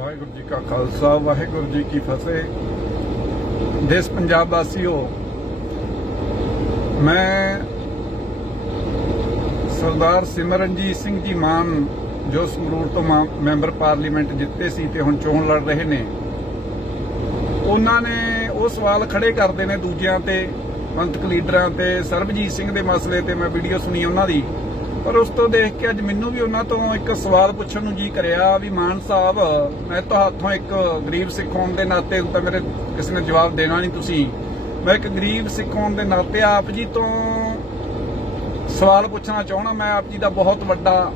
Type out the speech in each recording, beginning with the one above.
ਵਾਹਿਗੁਰੂ ਜੀ ਕਾ ਖਾਲਸਾ, ਵਾਹਿਗੁਰੂ ਜੀ ਕੀ ਫਤਿਹ। ਦੇਸ਼ ਪੰਜਾਬ ਵਾਸੀਓ, ਮੈਂ ਸਰਦਾਰ ਸਿਮਰਨਜੀਤ ਸਿੰਘ ਜੀ ਮਾਨ, ਜੋ ਸੰਗਰੂਰ ਤੋਂ ਮੈਂਬਰ ਪਾਰਲੀਮੈਂਟ ਜਿੱਤੇ ਸੀ ਤੇ ਹੁਣ ਚੋਣ ਲੜ ਰਹੇ ਨੇ, ਉਹਨਾਂ ਨੇ ਉਹ ਸਵਾਲ ਖੜੇ ਕਰਦੇ ਨੇ ਦੂਜਿਆਂ ਤੇ, ਪੰਥਕ ਲੀਡਰਾਂ ਤੇ, ਸਰਬਜੀਤ ਸਿੰਘ ਦੇ ਮਸਲੇ ਤੇ ਮੈਂ ਵੀਡੀਓ ਸੁਣੀ ਉਹਨਾਂ ਦੀ। ਪਰ ਉਸ ਤੋਂ ਦੇਖ ਕੇ ਅੱਜ ਮੈਨੂੰ ਵੀ ਉਹਨਾਂ ਤੋਂ ਇੱਕ ਸਵਾਲ ਪੁੱਛਣ ਨੂੰ ਜੀ ਕਰਿਆ ਵੀ ਮਾਨ ਸਾਹਿਬ, ਮੈਂ ਤੁਹਾਥੋਂ ਇੱਕ ਗਰੀਬ ਸਿੱਖ ਹੋਣ ਦੇ ਨਾਤੇ ਤਾਂ ਮੇਰੇ ਕਿਸੇ ਨੇ ਜਵਾਬ ਦੇਣਾ ਨਹੀਂ ਤੁਸੀਂ। ਮੈਂ ਇੱਕ ਗਰੀਬ ਸਿੱਖ ਹੋਣ ਦੇ ਨਾਤੇ ਆਪ ਜੀ ਤੋਂ ਸਵਾਲ ਪੁੱਛਣਾ ਚਾਹਣਾ ਮੈਂ ਆਪ ਜੀ ਦਾ ਬਹੁਤ ਵੱਡਾ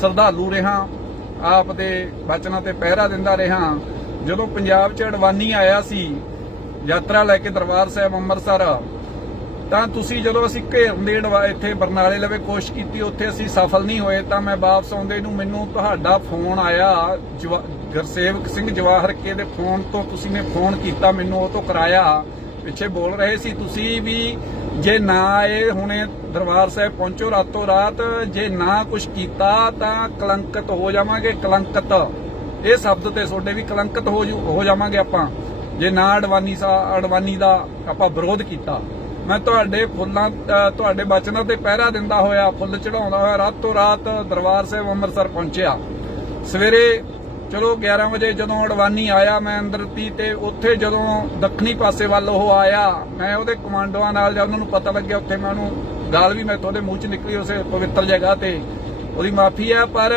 ਸ਼ਰਧਾਲੂ ਰਿਹਾ, ਆਪ ਦੇ ਬਚਨਾਂ ਤੇ ਪਹਿਰਾ ਦਿੰਦਾ ਰਿਹਾ। ਜਦੋਂ ਪੰਜਾਬ 'ਚ ਅਡਵਾਨੀ ਆਇਆ ਸੀ, ਯਾਤਰਾ ਲੈ ਕੇ ਦਰਬਾਰ ਸਾਹਿਬ ਅੰਮ੍ਰਿਤਸਰ ਤਾਂ ਤੁਸੀਂ ਜਦੋਂ ਅਸੀਂ ਘੇਰਨ ਦੇ ਇੱਥੇ ਬਰਨਾਲੇ ਲਵੇ ਕੋਸ਼ਿਸ਼ ਕੀਤੀ, ਉੱਥੇ ਅਸੀਂ ਸਫਲ ਨਹੀਂ ਹੋਏ, ਤਾਂ ਮੈਂ ਵਾਪਸ ਆਉਂਦੇ ਨੂੰ ਮੈਨੂੰ ਤੁਹਾਡਾ ਫੋਨ ਆਇਆ। ਗੁਰਸੇਵਕ ਸਿੰਘ ਜਵਾਹਰ ਕੇ ਦੇ ਫੋਨ ਤੋਂ ਤੁਸੀਂ ਨੇ ਫੋਨ ਕੀਤਾ, ਮੈਨੂੰ ਉਹ ਤੋਂ ਕਰਾਇਆ। ਪਿੱਛੇ ਬੋਲ ਰਹੇ ਸੀ, ਤੁਸੀਂ ਵੀ ਜੇ ਨਾ ਆਏ, ਹੁਣੇ ਦਰਬਾਰ ਸਾਹਿਬ ਪਹੁੰਚੋ ਰਾਤੋਂ ਰਾਤ। ਜੇ ਨਾ ਕੁਝ ਕੀਤਾ, ਤਾਂ ਕਲੰਕਤ ਹੋ ਜਾਵਾਂਗੇ, ਕਲੰਕਤ। ਇਹ ਸ਼ਬਦ ਤੇ ਤੁਹਾਡੇ ਵੀ ਕਲੰਕਤ ਹੋ ਹੋ ਜਾਵਾਂਗੇ ਆਪਾਂ। ਜੇ ਨਾ ਅਡਵਾਨੀ ਸਾ ਅਡਵਾਨੀ ਦਾ ਆਪਾਂ ਵਿਰੋਧ ਕੀਤਾ। ਮੈਂ ਤੁਹਾਡੇ ਫੁੱਲਾਂ ਤੁਹਾਡੇ ਬਚਨਾਂ ਤੇ ਪਹਿਰਾ ਦਿੰਦਾ ਹੋਇਆ, ਫੁੱਲ ਚੜਾਉਂਦਾ ਹੋਇਆ, ਰਾਤੋਂ ਰਾਤ ਦਰਬਾਰ ਸਾਹਿਬ ਅੰਮ੍ਰਿਤਸਰ ਪਹੁੰਚਿਆ। ਸਵੇਰੇ, ਚਲੋ 11 ਵਜੇ ਜਦੋਂ ਅਡਵਾਨੀ ਆਇਆ ਮੈਂ ਅੰਦਰ ਤੀ ਤੇ ਉੱਥੇ ਜਦੋਂ ਦੱਖਣੀ ਪਾਸੇ ਵੱਲ ਉਹ ਆਇਆ, ਮੈਂ ਉਹਦੇ ਕਮਾਂਡੋਆਂ ਨਾਲ ਜਾਂ ਉਹਨਾਂ ਨੂੰ ਪਤਾ ਲੱਗਿਆ, ਉੱਥੇ ਮੈਂ ਉਹਨੂੰ ਗਾਲ ਵੀ ਮੈਥੋਂ ਦੇ ਮੂੰਹ ਚ ਨਿਕਲੀ ਉਸੇ ਪਵਿੱਤਰ ਜਗ੍ਹਾ ਤੇ। ਉਹਦੀ ਮਾਫੀ ਹੈ, ਪਰ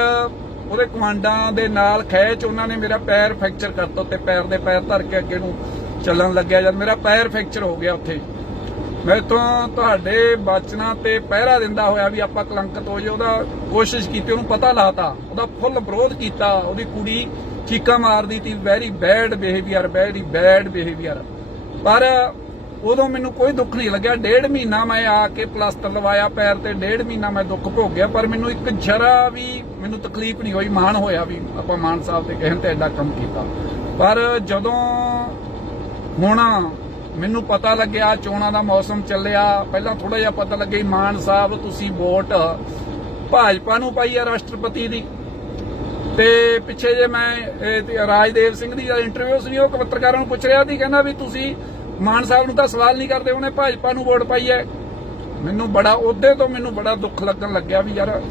ਉਹਦੇ ਕਮਾਂਡਾਂ ਦੇ ਨਾਲ ਖੈਚ ਉਹਨਾਂ ਨੇ ਮੇਰਾ ਪੈਰ ਫ੍ਰੈਕਚਰ ਕਰਤਾ, ਉੱਤੇ ਪੈਰ ਦੇ ਪੈਰ ਧਰ ਕੇ ਅੱਗੇ ਨੂੰ ਚੱਲਣ ਲੱਗਿਆ। ਜਦ ਮੇਰਾ ਪੈਰ ਫ੍ਰੈਕਚਰ ਹੋ ਗਿਆ ਉੱਥੇ ਮੈਂ ਤੋਂ ਤੁਹਾਡੇ ਬਚਨਾਂ ਤੇ ਪਹਿਰਾ ਦਿੰਦਾ ਹੋਇਆ ਵੀ ਆਪਾਂ ਕਲੰਕਿਤ ਹੋ ਜੇ, ਉਹਦਾ ਕੋਸ਼ਿਸ਼ ਕੀਤੀ, ਉਹਨੂੰ ਪਤਾ ਲਾਤਾ, ਉਹਦਾ ਫੁੱਲ ਵਿਰੋਧ ਕੀਤਾ, ਉਹਦੀ ਕੁੜੀ ਚੀਕਾਂ ਮਾਰਦੀ ਸੀ very bad behaviour very bad behaviour ਪਰ ਉਦੋਂ ਮੈਨੂੰ ਕੋਈ ਦੁੱਖ ਨਹੀਂ ਲੱਗਿਆ, ਡੇਢ ਮਹੀਨਾ ਮੈਂ ਆ ਕੇ ਪਲਾਸਟਰ ਲਵਾਇਆ ਪੈਰ ਤੇ, ਡੇਢ ਮਹੀਨਾ ਮੈਂ ਦੁੱਖ ਭੋਗਿਆ, ਪਰ ਮੈਨੂੰ ਇੱਕ ਜਰਾ ਵੀ ਮੈਨੂੰ ਤਕਲੀਫ ਨਹੀਂ ਹੋਈ, ਮਾਣ ਹੋਇਆ ਵੀ ਆਪਾਂ ਮਾਨ ਸਾਹਿਬ ਦੇ ਕਹਿਣ ਤੇ ਐਡਾ ਕੰਮ ਕੀਤਾ। ਪਰ ਜਦੋਂ ਹੁਣ ਮੈਨੂੰ ਪਤਾ ਲੱਗਿਆ ਚੋਣਾਂ ਦਾ ਮੌਸਮ ਚੱਲਿਆ। ਪਹਿਲਾਂ ਥੋੜਾ ਜਿਹਾ ਪਤਾ ਲੱਗਿਆ ਮਾਨ ਸਾਹਿਬ, ਤੁਸੀਂ ਵੋਟ ਭਾਜਪਾ ਨੂੰ ਪਾਈ ਆ ਰਾਸ਼ਟਰਪਤੀ ਦੀ। ਤੇ ਪਿੱਛੇ ਜੇ ਮੈਂ ਰਾਜਦੇਵ ਸਿੰਘ ਦੀ ਇੰਟਰਵਿਊ ਸੁਣੀ ਉਹ ਪੱਤਰਕਾਰਾਂ ਨੂੰ ਪੁੱਛ ਰਿਹਾ ਸੀ, ਕਹਿੰਦਾ ਵੀ ਤੁਸੀਂ ਮਾਨ ਸਾਹਿਬ ਨੂੰ ਤਾਂ ਸਵਾਲ ਨਹੀਂ ਕਰਦੇ, ਉਹਨੇ ਭਾਜਪਾ ਨੂੰ ਵੋਟ ਪਾਈ ਹੈ। ਮੈਨੂੰ ਬੜਾ, ਉਹਦੇ ਤੋਂ ਮੈਨੂੰ ਬੜਾ ਦੁੱਖ ਲੱਗਣ ਲੱਗਿਆ ਵੀ ਯਾਰ,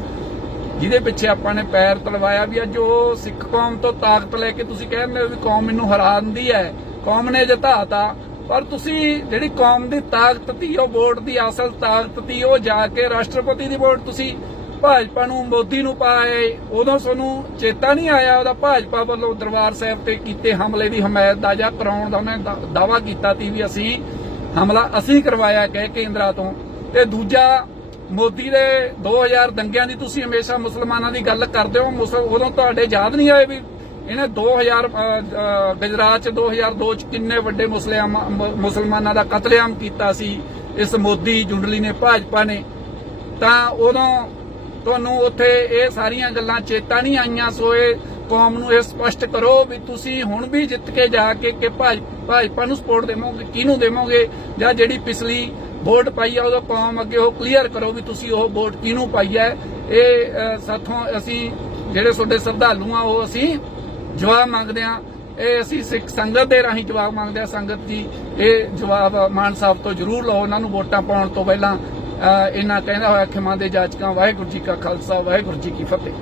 ਜਿਹਦੇ ਪਿੱਛੇ ਆਪਾਂ ਨੇ ਪੈਰ ਤਲਵਾਇਆ ਵੀ ਅੱਜ ਉਹ ਸਿੱਖ ਕੌਮ ਤੋਂ ਤਾਕਤ ਲੈ ਕੇ ਤੁਸੀਂ ਕਹਿੰਦੇ ਹੋ ਵੀ ਕੌਮ ਮੈਨੂੰ ਹਰਾਉਂਦੀ ਹੈ। ਕੌਮ ਨੇ ਜਿਤਾਤਾ। ਪਰ ਤੁਸੀਂ ਜਿਹੜੀ ਕੌਮ ਦੀ ਤਾਕਤ ਤੀ, ਉਹ ਵੋਟ ਦੀ ਅਸਲ ਤਾਕਤ ਤੀ, ਉਹ ਜਾ ਕੇ ਰਾਸ਼ਟਰਪਤੀ ਦੀ ਵੋਟ ਤੁਸੀਂ ਭਾਜਪਾ ਨੂੰ, ਮੋਦੀ ਨੂੰ ਪਾਏ, ਉਦੋਂ ਤੁਹਾਨੂੰ ਚੇਤਾ ਨਹੀਂ ਆਇਆ ਉਹਦਾ ਭਾਜਪਾ ਵੱਲੋਂ ਦਰਬਾਰ ਸਾਹਿਬ ਤੇ ਕੀਤੇ ਹਮਲੇ ਦੀ ਹਮਾਇਤ ਦਾ ਜਾਂ ਕਰਾਉਣ ਦਾ ਉਹਨੇ ਦਾ- ਦਾਅਵਾ ਕੀਤਾ ਸੀ ਵੀ ਅਸੀਂ ਹਮਲਾ ਅਸੀਂ ਕਰਵਾਇਆ ਕਹਿ ਕੇਂਦਰਾ ਤੋਂ। ਤੇ ਦੂਜਾ, ਮੋਦੀ ਦੇ 2000 ਦੰਗਿਆਂ ਦੀ ਤੁਸੀਂ ਹਮੇਸ਼ਾ ਮੁਸਲਮਾਨਾਂ ਦੀ ਗੱਲ ਕਰਦੇ ਹੋ ਉਦੋਂ ਤੁਹਾਡੇ ਯਾਦ ਨਹੀਂ ਆਏ ਵੀ ਇਹਨੇ 2000 ਅ, ਗੁਜਰਾਤ ਚ 2002 ਚ ਕਿੰਨੇ ਵੱਡੇ ਮੁਸਲਮਾਨਾਂ ਦਾ ਕਤਲੇਆਮ ਕੀਤਾ ਸੀ ਇਸ ਮੋਦੀ ਜੁੰਡਲੀ ਨੇ ਭਾਜਪਾ ਨੇ। ਤਾਂ ਉਦੋਂ ਤੁਹਾਨੂੰ ਉੱਥੇ ਇਹ ਸਾਰੀਆਂ ਗੱਲਾਂ ਚੇਤਾ ਨਹੀਂ ਆਈਆਂ ਸੋ ਇਹ ਕੌਮ ਨੂੰ ਇਹ ਸਪਸ਼ਟ ਕਰੋ ਵੀ ਤੁਸੀਂ ਹੁਣ ਵੀ ਜਿੱਤ ਕੇ ਜਾ ਕੇ ਕਿ ਭਾਜਪਾ ਨੂੰ ਸਪੋਰਟ ਦੇਵੋਗੇ ਕਿਹਨੂੰ ਦੇਵੋਗੇ? ਜਾਂ ਜਿਹੜੀ ਪਿਛਲੀ ਵੋਟ ਪਾਈ ਆ ਉਹਦਾ ਕੌਮ ਅੱਗੇ ਉਹ ਕਲੀਅਰ ਕਰੋ ਵੀ ਤੁਸੀਂ ਉਹ ਵੋਟ ਕਿਹਨੂੰ ਪਾਈ ਹੈ ਇਹ ਅ, ਸਾਥੋਂ ਅਸੀਂ ਜਿਹੜੇ ਤੁਹਾਡੇ ਸ਼ਰਧਾਲੂ ਆ ਉਹ ਅਸੀਂ ਜਵਾਬ ਮੰਗਦੇ ਆ ਇਹ ਅਸੀਂ ਸਿੱਖ ਸੰਗਤ ਦੇ ਰਾਹੀਂ ਜਵਾਬ ਮੰਗਦੇ ਆ ਸੰਗਤ ਜੀ, ਇਹ ਜਵਾਬ ਮਾਨ ਸਾਹਿਬ ਤੋਂ ਜ਼ਰੂਰ ਲਓ। ਉਹਨਾਂ ਨੂੰ ਵੋਟਾਂ ਪਾਉਣ ਤੋਂ ਪਹਿਲਾਂ ਇਹਨਾਂ ਕਹਿੰਦਾ ਹੋਇਆ, ਖਿਮਾ ਦੇ ਜਾਚਕਾਂ, ਵਾਹਿਗੁਰੂ ਜੀ ਕਾ ਖਾਲਸਾ, ਵਾਹਿਗੁਰੂ ਜੀ ਕੀ ਫਤਿਹ।